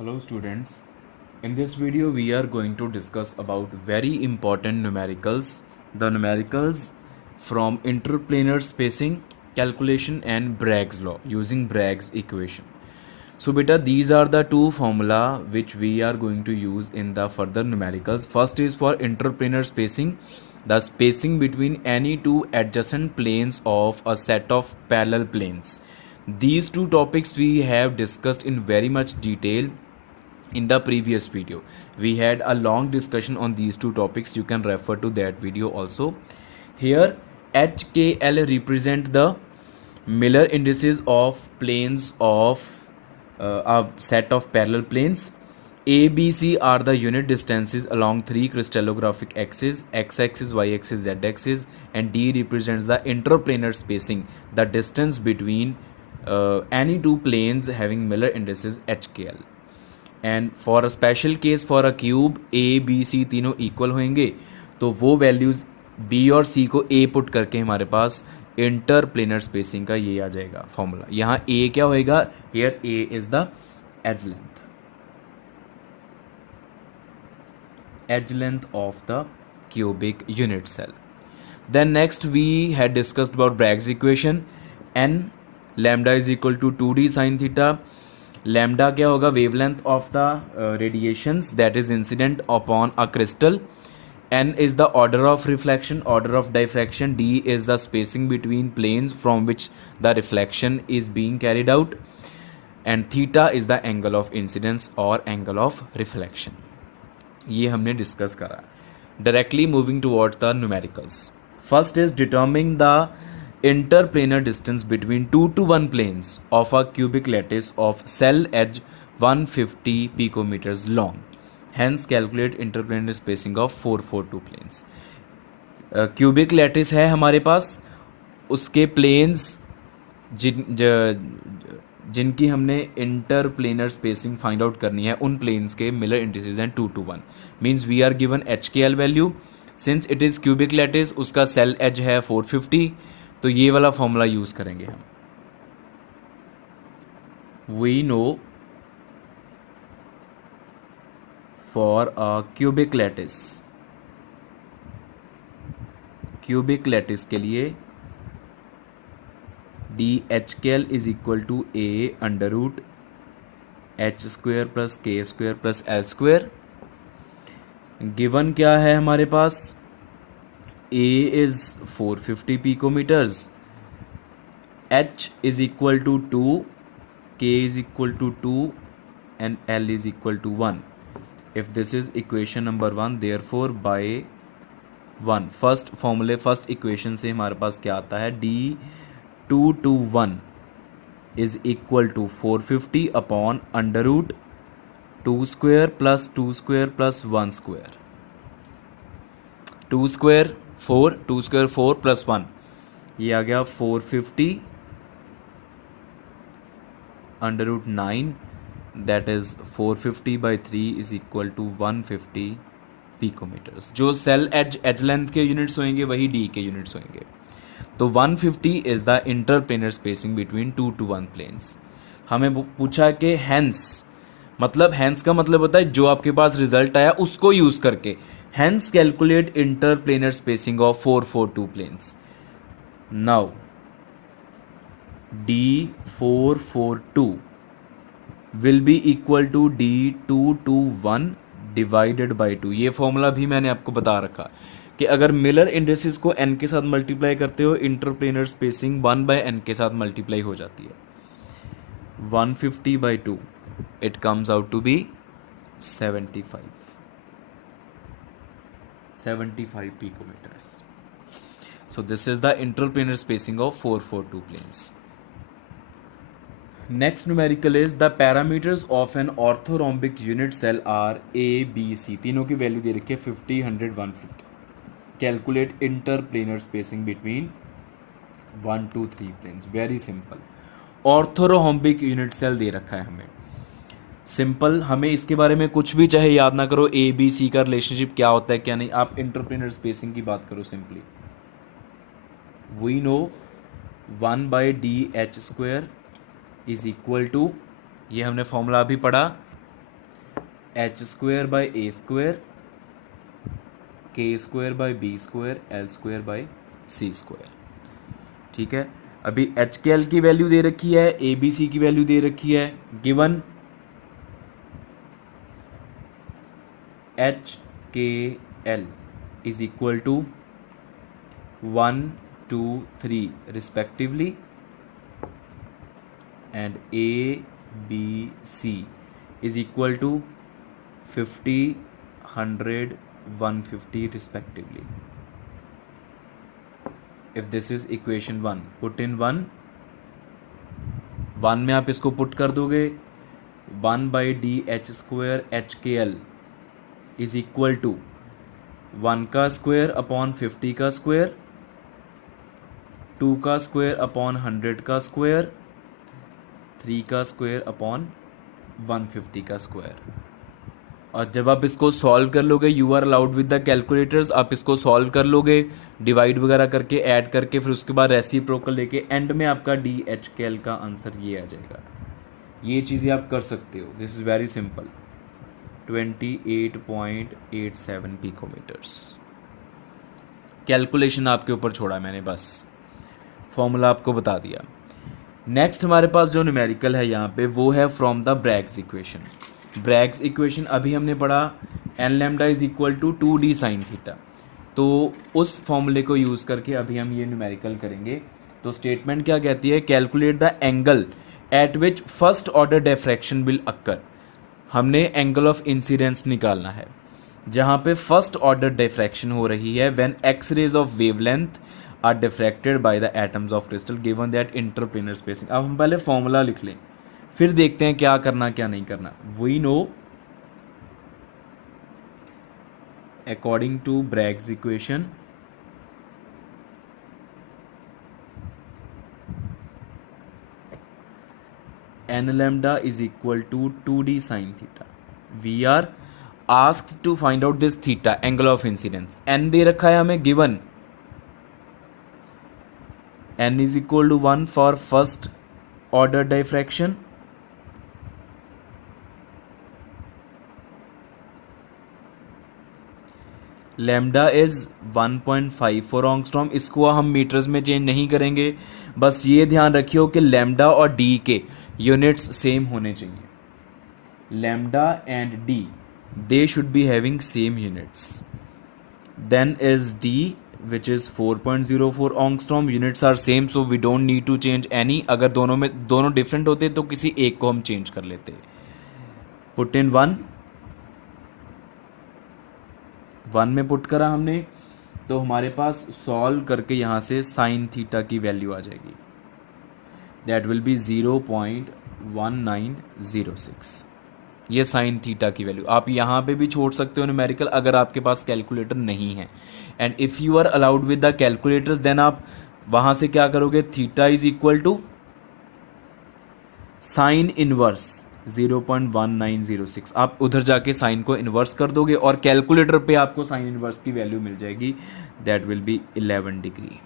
Hello students. In this video we are going to discuss about very important numericals, the numericals from interplanar spacing calculation and Bragg's law using Bragg's equation. So beta, these are the two formula which we are going to use in the further numericals. First is for interplanar spacing, the spacing between any two adjacent planes of a set of parallel planes. These two topics we have discussed in very much detail in the previous video. We had a long discussion on these two topics. You can refer to that video also. Here HKL represent the Miller indices of planes of a set of parallel planes. ABC are the unit distances along three crystallographic axes, x-axis, y-axis, z-axis, and D represents the interplanar spacing, the distance between any two planes having Miller indices HKL. And for a special case for a cube a b c तीनों equal होंगे तो वो values B और सी को ए put करके हमारे पास interplanar spacing का ये आ जाएगा फॉर्मूला. यहाँ ए क्या होएगा? Here a is the edge length of the cubic unit cell. Then next we had discussed about Bragg's equation. n lambda is equal to 2d sin theta. Lambda क्या होगा? Wavelength of the radiations that is incident upon a crystal. N is the order of reflection, order of diffraction. D is the spacing between planes from which the reflection is being carried out. And theta is the angle of incidence और angle of reflection. ये हमने discuss करा. Directly moving towards the numericals. First is determining the interplanar distance between 2 to 1 planes of a cubic lattice of cell edge 150 picometers long. Hence calculate interplanar spacing of 442 planes. Cubic lattice है हमारे पास, उसके planes जिनकी हमने interplanar spacing find out करनी है, उन planes के Miller indices हैं 2 to 1. Means we are given HKL value. Since it is cubic lattice, उसका cell edge है 450, तो ये वाला फॉर्मूला यूज करेंगे हम. We know for a cubic lattice के लिए d h k l is equal to a under root h square plus k square plus l square. Given क्या है हमारे पास? A is 450 picometers, H is equal to 2, K is equal to 2, and L is equal to 1. If this is equation number 1, therefore by 1 first equation से हमारे पास क्या आता है? D2 to 1 is equal to 450 upon under root 2 square plus 2 square plus 1 square. 2 square 4, 2 square 4 plus 1, ये आ गया 450 under root 9, that is 450 by 3 is equal to 150 picometres. जो cell edge length के यूनिट्स होंगे वही डी के यूनिट्स होंगे. तो 150 is the interplanar spacing between 2 to 1 planes. हमें पूछा कि हैंस का मतलब होता है जो आपके पास रिजल्ट आया उसको यूज करके. Hence calculate interplanar spacing of 442 planes. Now D442 will be equal to D221 divided by 2. ये फॉर्मूला भी मैंने आपको बता रखा कि अगर मिलर इंडिसेस को n के साथ मल्टीप्लाई करते हो, इंटरप्लेनर स्पेसिंग 1/n के साथ मल्टीप्लाई हो जाती है. 150 by 2 it comes out to be 75 picometers. So this is the interplanar spacing of 442 planes. Next numerical is the parameters of an orthorhombic unit cell are A, B, C. तीनों की value दे रखी है 50, 100, 150. Calculate interplanar spacing between 1 to 3 planes. Very simple. Orthorhombic unit cell दे रखा है हमें. Simple, हमें इसके बारे में कुछ भी चाहे याद ना करो. ए बी सी का रिलेशनशिप क्या होता है क्या नहीं, आप इंटरप्लेनर स्पेसिंग की बात करो. Simply we know 1/d h square is equal to, ये हमने फॉर्मूला अभी पढ़ा, h square by a square, k square by b square, l square by c square. ठीक है, अभी एच के एल की वैल्यू दे रखी है, ए बी सी की वैल्यू दे रखी है। Given h k l is equal to 1 2 3 respectively and a b c is equal to 50 100 150 respectively. If this is equation 1, put in 1 में आप इसको पुट कर दोगे 1 by D H square H k l is equal to 1 का square upon 50 का square, 2 का square upon 100 का square, 3 का स्क्वायर अपॉन 150 का स्क्वायर। और जब आप इसको सॉल्व कर लोगे, you are allowed with the calculators, आप इसको सॉल्व कर लोगे डिवाइड वगैरह करके, ऐड करके, फिर उसके बाद रेसिप्रोकल लेके, एंड में आपका डी एच के एल का आंसर ये आ जाएगा। ये चीज़ें आप कर सकते हो, this is very simple. 28.87 picometres. Calculation आपके ऊपर छोड़ा मैंने, बस फॉर्मूला आपको बता दिया। नेक्स्ट हमारे पास जो न्यूमेरिकल है यहाँ पे वो है from the Bragg's equation. Bragg's equation अभी हमने पढ़ा n lambda is equal to 2d sine theta, तो उस फॉर्मूले को यूज़ करके अभी हम ये न्यूमेरिकल करेंगे। तो स्टेटमेंट क्या कहती है, calculate the angle eight which first order diffraction will occur. हमने एंगल ऑफ इंसिडेंस निकालना है जहाँ पे फर्स्ट ऑर्डर डिफ्रैक्शन हो रही है when X rays of wavelength are diffracted by the atoms of crystal given that interplanar spacing. अब हम पहले फॉर्मूला लिख लें, फिर देखते हैं क्या करना क्या नहीं करना। We know according to Bragg's equation n lambda is equal to 2d sine theta. We are asked to find out this theta, angle of incidence. N दे रखा है हमें given, n is equal to 1 for first order diffraction, lambda is 1.54 angstrom. इसको हम metres में change नहीं करेंगे, बस ये ध्यान रखियो कि लैम्डा और डी के यूनिट्स सेम होने चाहिए। Lambda and d they should be having same units. Then is d which is 4.04 angstrom, units are same so we don't need to change any. अगर दोनों डिफरेंट होते तो किसी एक को हम चेंज कर लेते। पुट इन 1 में पुट करा हमने, तो हमारे पास सॉल्व करके यहाँ से साइन थीटा की वैल्यू आ जाएगी, दैट विल बी 0.1906। ये साइन थीटा की वैल्यू आप यहाँ पे भी छोड़ सकते हो न्यूमेरिकल अगर आपके पास कैलकुलेटर नहीं है। And if you are allowed with the calculators then आप वहाँ से क्या करोगे, theta is equal to sine inverse 0.1906। आप उधर जाके साइन को इन्वर्स कर दोगे और कैलकुलेटर पे आपको साइन इन्वर्स की वैल्यू मिल जाएगी, that will B 11 degree.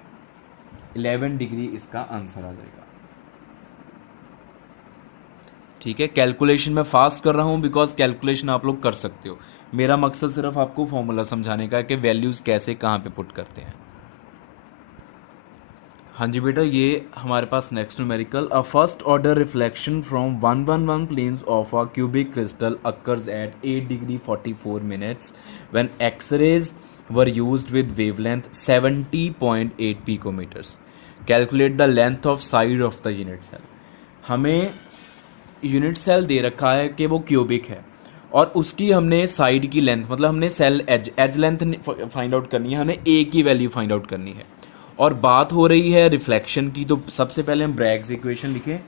11 degree इसका आंसर आ जाएगा। ठीक है, कैलकुलेशन में फास्ट कर रहा हूँ बिकॉज कैलकुलेशन आप लोग कर सकते हो। मेरा मकसद सिर्फ आपको फॉर्मूला समझाने का है कि वैल्यूज़ कैसे कहाँ पे पुट करते हैं। हाँ जी बेटा, ये हमारे पास next numerical, a first order reflection from 111 planes of a cubic crystal occurs at 8 degree 44 minutes when X-rays were used with wavelength 70.8 picometres. Calculate the length of side of the unit cell. हमें unit cell दे रखा है कि वो cubic है और उसकी हमने साइड की लेंथ, मतलब हमने cell edge length find out करनी है, हमें ए की वैल्यू फाइंड आउट करनी है और बात हो रही है रिफ्लेक्शन की। तो सबसे पहले हम ब्रैग्स इक्वेशन लिखें।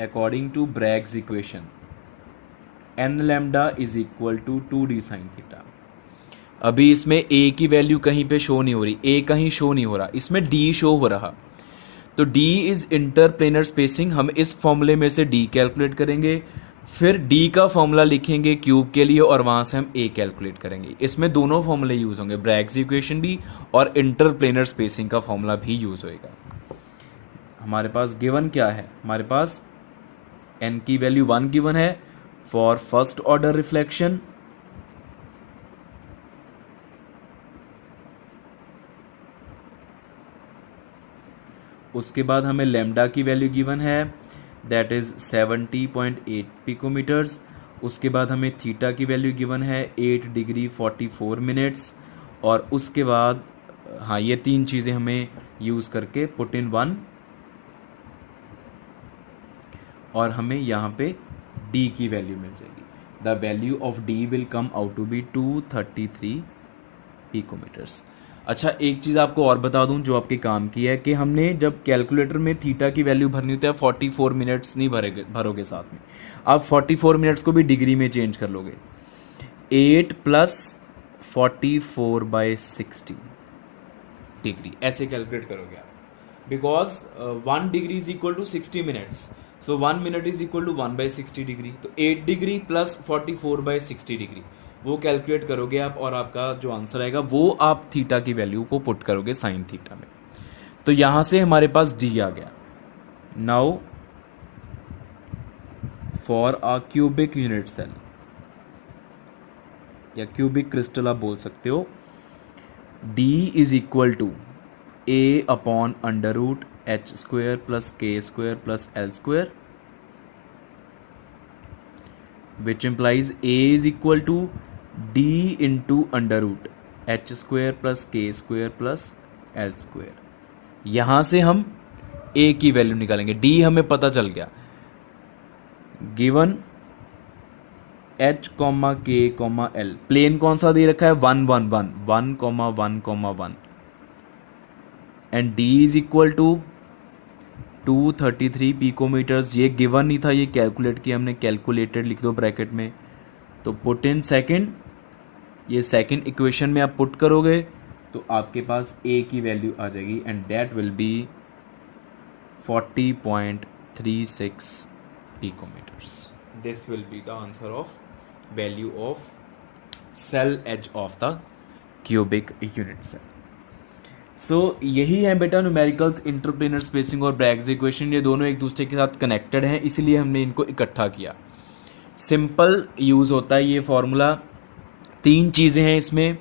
According to Bragg's equation n lambda is equal to 2d sine theta. अभी इसमें ए की वैल्यू कहीं पे शो नहीं हो रही, ए कहीं शो नहीं हो रहा, इसमें डी शो हो रहा। तो डी इज इंटरप्लेनर स्पेसिंग, हम इस फॉर्मूले में से डी कैलकुलेट करेंगे, फिर डी का फॉर्मूला लिखेंगे क्यूब के लिए और वहाँ से हम ए कैलकुलेट करेंगे। इसमें दोनों फॉर्मूले यूज़ होंगे, ब्रैग्स इक्वेशन भी और इंटरप्लेनर स्पेसिंग का फॉर्मूला भी यूज़ होएगा। हमारे पास गिवन क्या है, हमारे पास n की वैल्यू 1 गिवन है फॉर फर्स्ट ऑर्डर रिफ्लेक्शन, उसके बाद हमें लैम्डा की वैल्यू गिवन है दैट इज़ 70.8 पिकोमीटर्स, उसके बाद हमें थीटा की वैल्यू गिवन है 8 डिग्री 44 मिनट्स, और उसके बाद हाँ ये तीन चीज़ें हमें यूज़ करके पुट इन 1, और हमें यहाँ पे d की वैल्यू मिल जाएगी। The value of d will come out to be 233 picometres. अच्छा एक चीज़ आपको और बता दूं जो आपके काम की है कि हमने जब कैलकुलेटर में थीटा की वैल्यू भरनी होती है 44 मिनट्स नहीं भरोगे साथ में, आप 44 मिनट्स को भी डिग्री में चेंज कर लोगे। 8 प्लस 44/60 डिग्री ऐसे कैलकुलेट करोगे आप, because 1 degree is equal to 60 minutes, so 1 minute is equal to 1/60 degree, तो 8 डिग्री प्लस 44/60 डिग्री वो कैलकुलेट करोगे आप, और आपका जो आंसर आएगा वो आप थीटा की वैल्यू को पुट करोगे साइन थीटा में। तो यहाँ से हमारे पास डी आ गया। Now for a cubic unit cell या क्यूबिक क्रिस्टल आप बोल सकते हो, d is equal to a upon under root h square plus k square plus l square, which implies a is equal to d into under root h square plus k square plus l square. यहां से हम ए की value निकालेंगे, D हमें पता चल गया, given h comma k comma l, plane कौन सा दे रखा है 1 1 1 1,1,1 and d is equal to 233 picometres. ये गिवन नहीं था, ये कैलकुलेट किया हमने, कैलकुलेटेड लिख दो ब्रैकेट में, तो पुट इन सेकेंड, ये सेकेंड इक्वेशन में आप पुट करोगे तो आपके पास ए की वैल्यू आ जाएगी and that will be 40.36 picometres. This will be the answer of value of cell edge of the cubic unit cell. So यही है बेटा न्यूमेरिकल्स, इंटरप्लेनर स्पेसिंग और ब्रैग्स इक्वेशन, ये दोनों एक दूसरे के साथ कनेक्टेड हैं, इसलिए हमने इनको इकट्ठा किया। सिंपल यूज़ होता है ये फॉर्मूला, तीन चीज़ें हैं इसमें,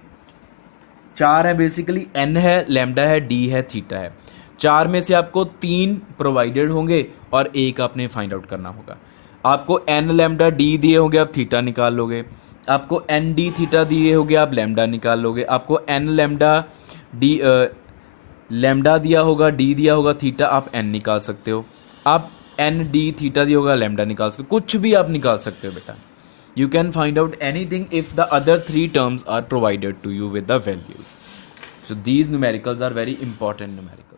चार है बेसिकली, एन है, लैम्डा है, डी है, थीटा है। चार में से आपको तीन प्रोवाइडेड होंगे और एक आपने फाइंड आउट करना होगा। आपको एन लैम्डा डी दिए होंगे, आप थीटा निकाल लोगे। आपको एन डी थीटा दिए होंगे, आप लैम्डा निकाल लोगे। आपको एन लैम्डा डी लैम्डा दिया होगा, डी दिया होगा, थीटा, आप एन निकाल सकते हो। आप एन डी थीटा दिया होगा, लैम्डा निकाल सकते हो, कुछ भी आप निकाल सकते हो बेटा। You can find out anything if the other three terms are provided to you with the values. So these numericals are very important numericals.